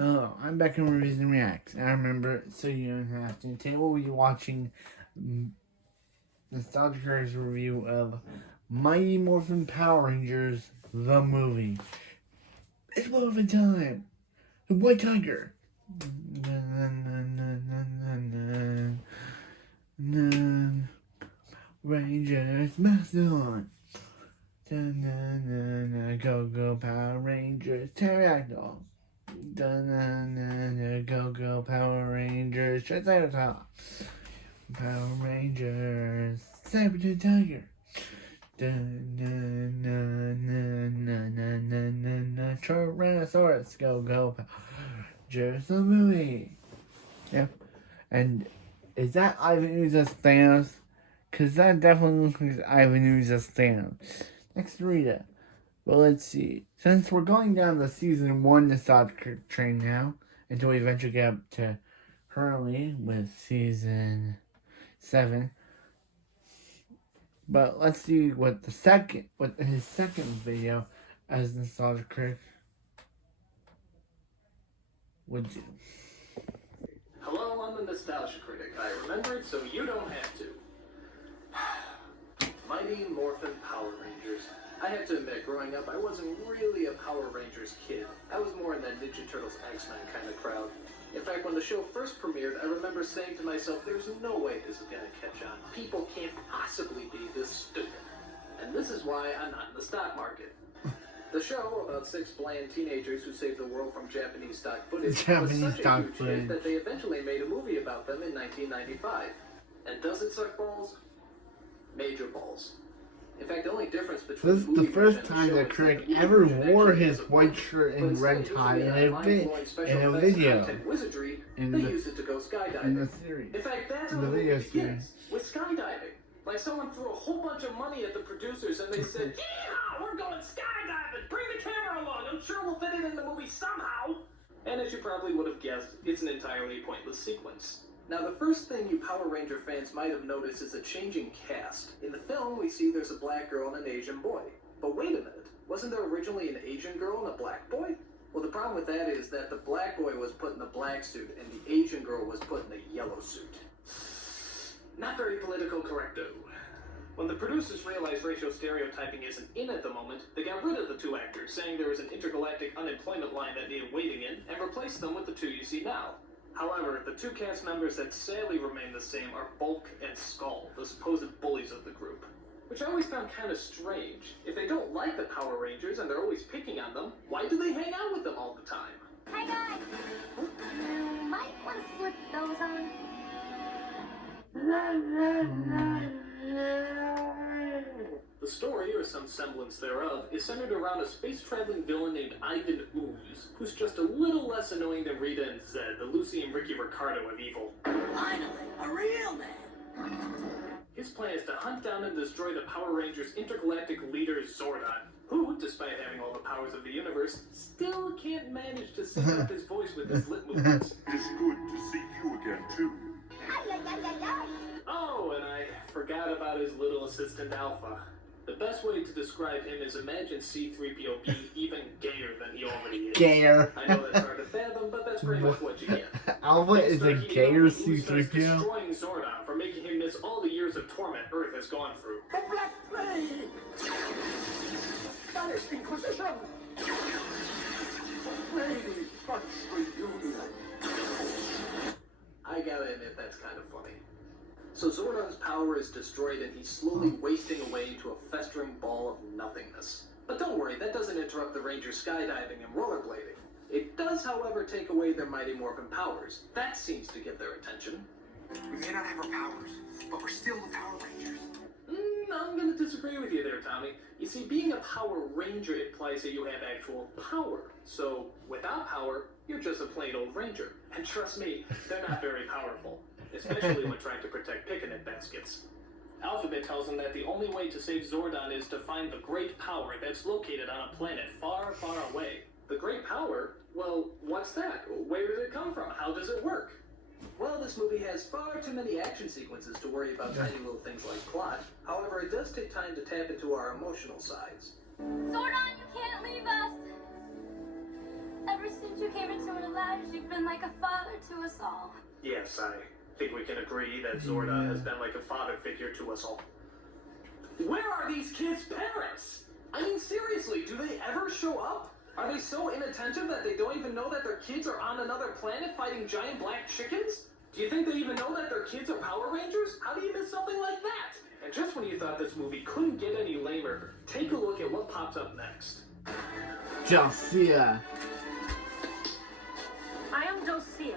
Hello, I'm back in Reviews and Reacts. I remember, so you don't have to. Today we'll be watching Nostalgia Critic's review of Mighty Morphin Power Rangers, the movie. It's Morphin time! The White Tiger! Rangers, Mastodon! Go Go Power Rangers, Pterodactyl! Go Go Power Rangers, Triceratops! Power Rangers, Saber-tooth Tiger! Tyrannosaurus, Go Go Power Rangers, the movie! Yep. And is that Ivan Ooza's Thanos? Because that definitely looks like Ivan Ooza's Thanos. Next to Rita. Well, let's see. Since we're going down the season 1 nostalgia train now, until we eventually get up to Hurley with season 7. But let's see what his second video as nostalgia critic would do. Hello, I'm the Nostalgia Critic. I remembered so you don't have to. Mighty Morphin Power Rangers. I have to admit, growing up, I wasn't really a Power Rangers kid. I was more in that Ninja Turtles X-Men kind of crowd. In fact, when the show first premiered, I remember saying to myself, there's no way this is going to catch on. People can't possibly be this stupid. And this is why I'm not in the stock market. The show, about 6 bland teenagers who saved the world from Japanese stock footage, was such a huge hit that they eventually made a movie about them in 1995. And does it suck balls? Major balls. In fact, the only difference between this is the first time that Critic ever wore his white shirt and red tie in a video. Wizardry, they used it to go skydiving. In the series. In fact, that's how the movie begins, with skydiving. Like someone threw a whole bunch of money at the producers and they said, yeah, we're going skydiving, bring the camera along, I'm sure we'll fit it in the movie somehow. And as you probably would have guessed, it's an entirely pointless sequence. Now, the first thing you Power Ranger fans might have noticed is a changing cast. In the film, we see there's a black girl and an Asian boy. But wait a minute, wasn't there originally an Asian girl and a black boy? Well, the problem with that is that the black boy was put in the black suit and the Asian girl was put in the yellow suit. Not very political correcto. When the producers realized racial stereotyping isn't in at the moment, they got rid of the 2 actors, saying there was an intergalactic unemployment line that needed waiting in, and replaced them with the 2 you see now. However, the 2 cast members that sadly remain the same are Bulk and Skull, the supposed bullies of the group. Which I always found kind of strange. If they don't like the Power Rangers and they're always picking on them, why do they hang out with them all the time? Hi guys! You might want to slip those on. The story, or some semblance thereof, is centered around a space-traveling villain named Ivan Ooze, who's just a little less annoying than Rita and Zed, the Lucy and Ricky Ricardo of evil. Finally, a real man! His plan is to hunt down and destroy the Power Rangers' intergalactic leader, Zordon, who, despite having all the powers of the universe, still can't manage to sync up his voice with his lip movements. It's good to see you again, too. Oh, and I forgot about his little assistant Alpha. The best way to describe him is imagine C-3PO being even gayer than he already is. Gayer. I know that's hard to fathom, but that's pretty much what you get. Alpha is a gayer C-3PO? Destroying Zordon for making him miss all the years of torment Earth has gone through. The Black Plague! Spanish Inquisition! Brady Country Union! I gotta admit, that's kind of funny. So Zordon's power is destroyed and he's slowly wasting away into a festering ball of nothingness. But don't worry, that doesn't interrupt the Rangers skydiving and rollerblading. It does, however, take away their Mighty Morphin powers. That seems to get their attention. We may not have our powers, but we're still the Power Rangers. I'm gonna disagree with you there, Tommy. You see, being a Power Ranger implies that you have actual power. So, without power, you're just a plain old Ranger. And trust me, they're not very powerful. Especially when trying to protect picnic baskets. Alphabet tells him that the only way to save Zordon is to find the great power that's located on a planet far, far away. The great power? Well, what's that? Where did it come from? How does it work? Well, this movie has far too many action sequences to worry about tiny little things like plot. However, it does take time to tap into our emotional sides. Zordon, you can't leave us! Ever since you came into her life, she's been like a father to us all. Yes, I think we can agree that Zorda has been like a father figure to us all. Where are these kids' parents? I mean, seriously, do they ever show up? Are they so inattentive that they don't even know that their kids are on another planet fighting giant black chickens? Do you think they even know that their kids are Power Rangers? How do you miss something like that? And just when you thought this movie couldn't get any lamer, take a look at what pops up next. Jalcia. I am Dulcia,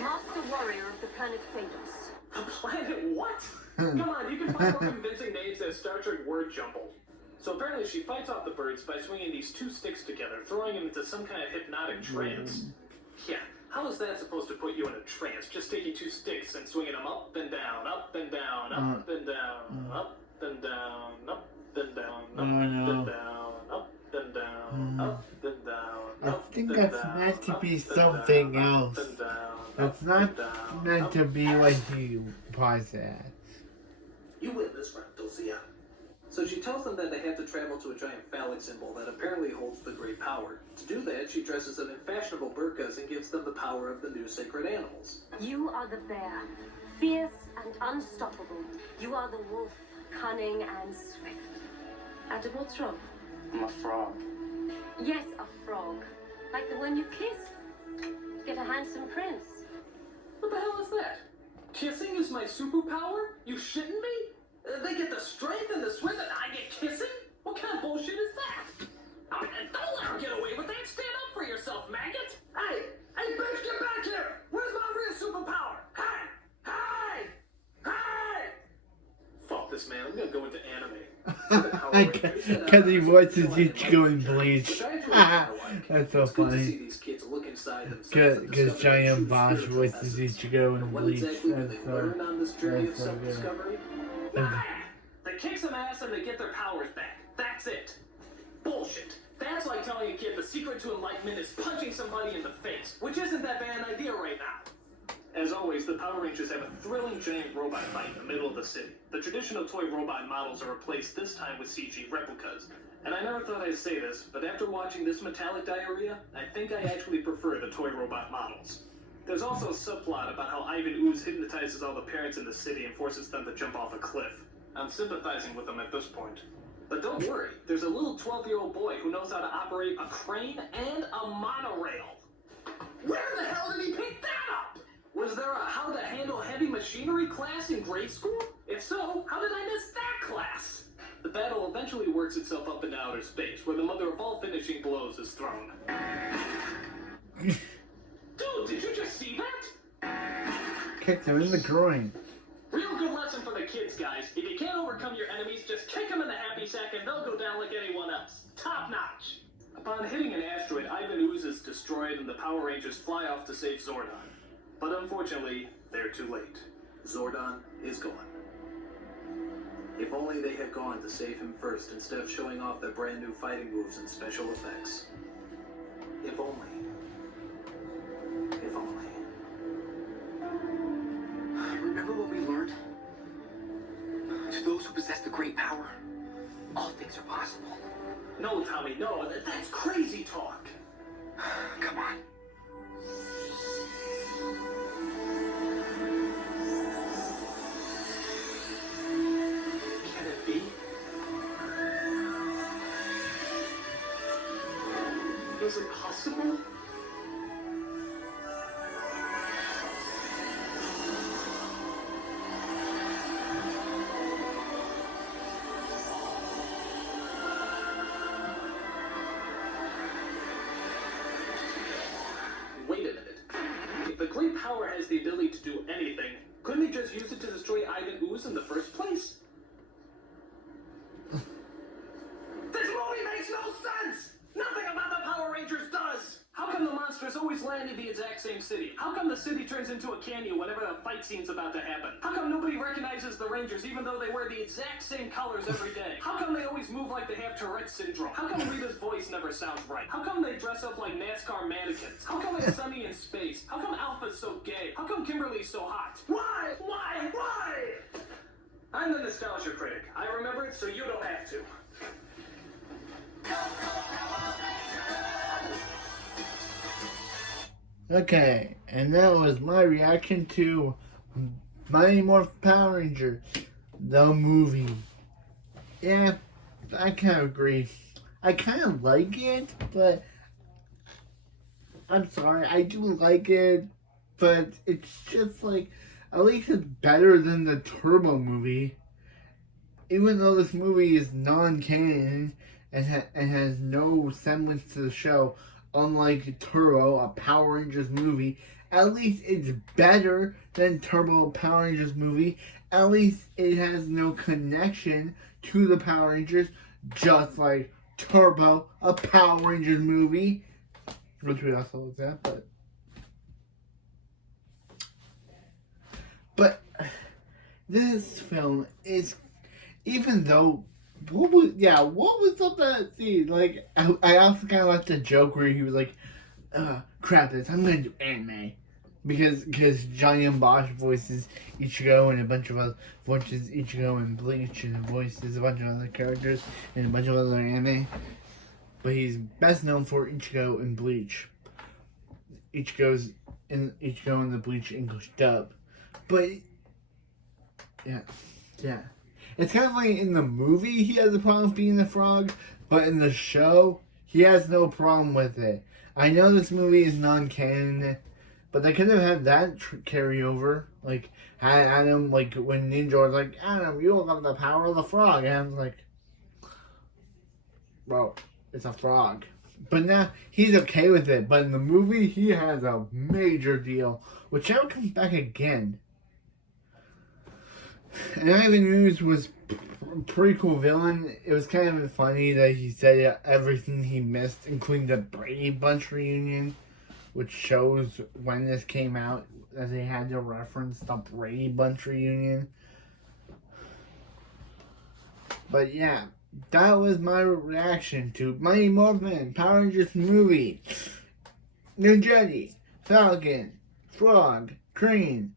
Master Warrior of the planet Phaedrus. The planet what? Come on, you can find more convincing names than Star Trek word jumble. So apparently she fights off the birds by swinging these two sticks together, throwing them into some kind of hypnotic trance. Yeah, how is that supposed to put you in a trance? Just taking two sticks and swinging them up and down, up and down, up and down, up and down, up and down, up and down, up and down, up and down. I think that's meant to be something else. It's not meant to be what you pause at. You win this round, Dulcia. So she tells them that they have to travel to a giant phallic symbol that apparently holds the great power. To do that, she dresses them in fashionable burqas and gives them the power of the new sacred animals. You are the bear, fierce and unstoppable. You are the wolf, cunning and swift. At what throw? I'm a frog. Yes, a frog. Like the one you kissed. Get a handsome prince. What the hell is that? Kissing is my superpower? You shitting me? They get the strength and the swift and I get kissing? What kind of bullshit is that? Don't let her get away with that. Stand up for yourself, maggot. Hey, bitch, get back here. Where's my real superpower? Hey! Fuck this, man. I'm gonna go into anime. Because he voices Ichigo in Bleach. That's so funny. Because Giant Bosch voices Ichigo in Bleach. That's so good. They kick some ass and they get their powers back. That's it. Bullshit. That's like telling a kid the secret to enlightenment is punching somebody in the face, which isn't that bad an idea right now. As always, the Power Rangers have a thrilling giant robot fight in the middle of the city. The traditional toy robot models are replaced this time with CG replicas. And I never thought I'd say this, but after watching this metallic diarrhea, I think I actually prefer the toy robot models. There's also a subplot about how Ivan Ooze hypnotizes all the parents in the city and forces them to jump off a cliff. I'm sympathizing with them at this point. But don't worry, there's a little 12-year-old boy who knows how to operate a crane and a monorail. Where the hell did he pick that up? Was there a how to handle heavy machinery class in grade school? If so, how did I miss that class? The battle eventually works itself up into outer space, where the mother of all finishing blows is thrown. Dude, did you just see that? Kicked him in the groin. Real good lesson for the kids, guys. If you can't overcome your enemies, just kick them in the happy sack and they'll go down like anyone else. Top notch. Upon hitting an asteroid, Ivan Ooze is destroyed and the Power Rangers fly off to save Zordon. But unfortunately, they're too late. Zordon is gone. If only they had gone to save him first instead of showing off their brand new fighting moves and special effects. If only. If only. Remember what we learned? To those who possess the great power, all things are possible. No, Tommy, no. That's crazy talk. Come on. Can it be? Is it possible? Wait a minute. If the great power has the ability to do anything, couldn't he just use it to destroy Ivan Ooze in the first place? This movie makes no sense! Nothing about the Power Rangers does! How come the monsters always land in the exact same city? How come the city turns into a canyon whenever a fight scene's about to happen? How come nobody recognizes the Rangers even though they wear the exact same colors every day? How come they always move like they have Tourette's syndrome? How come Rita's voice never sounds right? How come they dress up like NASCAR mannequins? How come it's sunny in space? How come Alpha's so gay? How come Kimberly's so hot? Why? I'm the nostalgia critic. I remember it so you don't have to. Okay, and that was my reaction to Mighty Morphin Power Ranger, the movie. Yeah, I kind of agree. I kind of like it, but I'm sorry, I do like it, but it's just like, at least it's better than the Turbo movie. Even though this movie is non-canon and has no semblance to the show, unlike Turbo, a Power Rangers movie, at least it's better than Turbo Power Rangers movie. At least it has no connection to the Power Rangers, just like Turbo, a Power Rangers movie, which we also looked at, but this film is, even though, what was up that scene? Like, I also kind of liked the joke where he was like, crap this, I'm gonna do anime. Because Johnny and Bosch voices Ichigo and a bunch of other voices Ichigo and Bleach and voices a bunch of other characters and a bunch of other anime. But he's best known for Ichigo and Bleach. Ichigo in the Bleach English dub. But yeah. It's kind of like in the movie he has a problem with being a frog, but in the show he has no problem with it. I know this movie is non-canon, but they could have had that carry over. Like, had Adam, like, when Ninja was like, Adam, you will have the power of the frog. And Adam's like, bro, it's a frog. But now, he's okay with it. But in the movie, he has a major deal. Whichever comes back again. And Ivan Ooze was a pretty cool villain. It was kind of funny that he said everything he missed, including the Brady Bunch reunion, which shows when this came out, that they had to reference the Brady Bunch reunion. But yeah, that was my reaction to Mighty Morphin Power Rangers movie. Ninjetti, Falcon, Frog, Crane,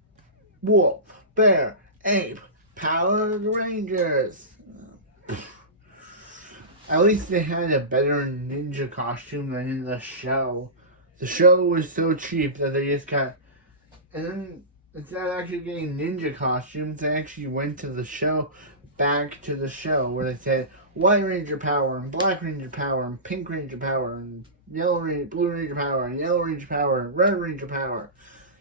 Wolf, Bear, Ape, Power Rangers. At least they had a better ninja costume than in the show. The show was so cheap that they just got... And then, instead of actually getting ninja costumes, they actually went to the show, back to the show, where they said White Ranger power, and Black Ranger power, and Pink Ranger power, and Blue Ranger power, and Yellow Ranger power, and Red Ranger power.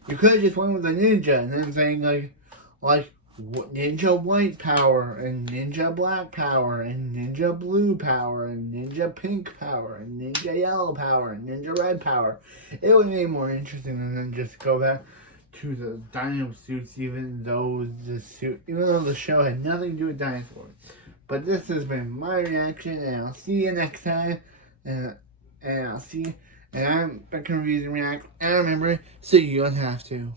You could have just went with a ninja, and then saying, like Ninja White power, and Ninja Black power, and Ninja Blue power, and Ninja Pink power, and Ninja Yellow power, and Ninja Red power. It would be more interesting than just go back to the dino suits, even though the show had nothing to do with dinosaurs. But this has been my reaction, and I'll see you next time. And I'll see you. And I'm back to Reviews and React. And remember, so you don't have to.